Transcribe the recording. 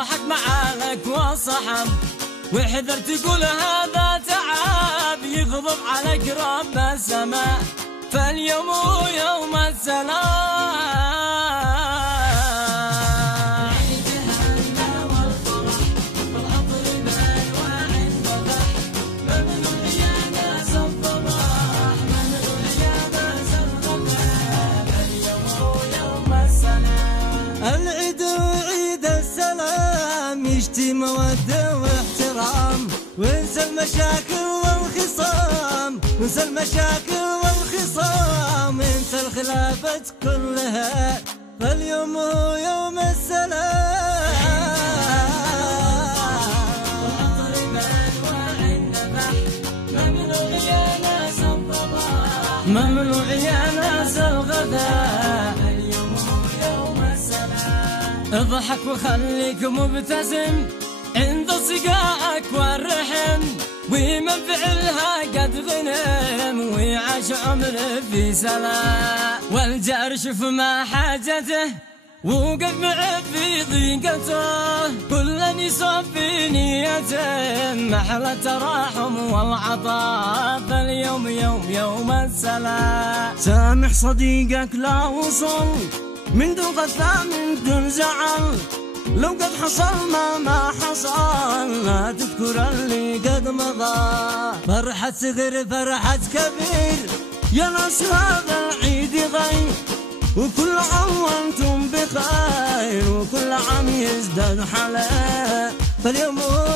ضحك معاك وصحب، واحذر تقول هذا تعب، يغضب عليك رب السماء، فاليوم يوم السلام. العيد وعيد السلام يشتي مودة واحترام، وانسى المشاكل والخصام، وانسى المشاكل والخصام، انسى الخلافات كلها، فاليوم هو يوم السلام. والعطر بأنواع النبح، ممنوع يا ناس الضباح، ممنوع يا ناس الغداء، اليوم هو يوم السلام. اضحك وخليك مبتسم عند صقاك والرحم، ومن فعلها قد غنم ويعاش عمره في سلام. والجار شوف ما حاجته وقف معه في ضيقته، كل يصفي نيته محل التراحم والعطاء، فاليوم يوم السلام. سامح صديقك لا وصل من دون غثاء من دون زعل، لو قد حصل ما حصل لا تذكر اللي قد مضى، فرحة صغير فرحة كبير يا ناس هذا العيد غير، وكل عام وانتم بخير، وكل عام يزداد حلا، فاليوم هو